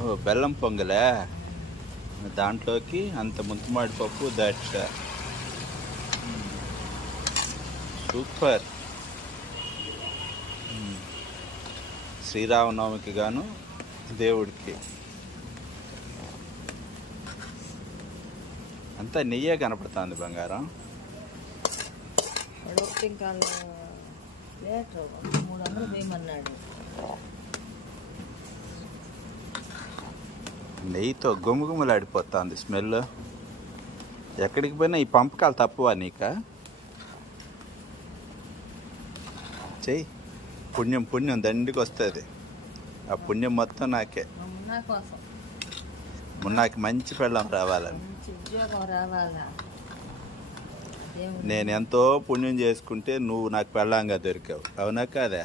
ఓ బెల్లం పొంగలే, దాంట్లోకి అంత ముంతమాడి పప్పు ద్రాక్ష. సూపర్. శ్రీరామనవమికి గాను దేవుడికి అంతా నెయ్యే కనపడుతుంది బంగారం. నెయ్యితో గుమగుమలాడిపోతుంది స్మెల్. ఎక్కడికి పోయినా ఈ పంపకాలు తప్పువా నీక? చెయ్యి, పుణ్యం పుణ్యం దండికి వస్తుంది. ఆ పుణ్యం మొత్తం నాకే. మున్నాకి మంచి పెళ్ళం రావాలని. నేను ఎంతో పుణ్యం చేసుకుంటే నువ్వు నాకు పెళ్ళంగా దొరికావు, అవునా కాదా?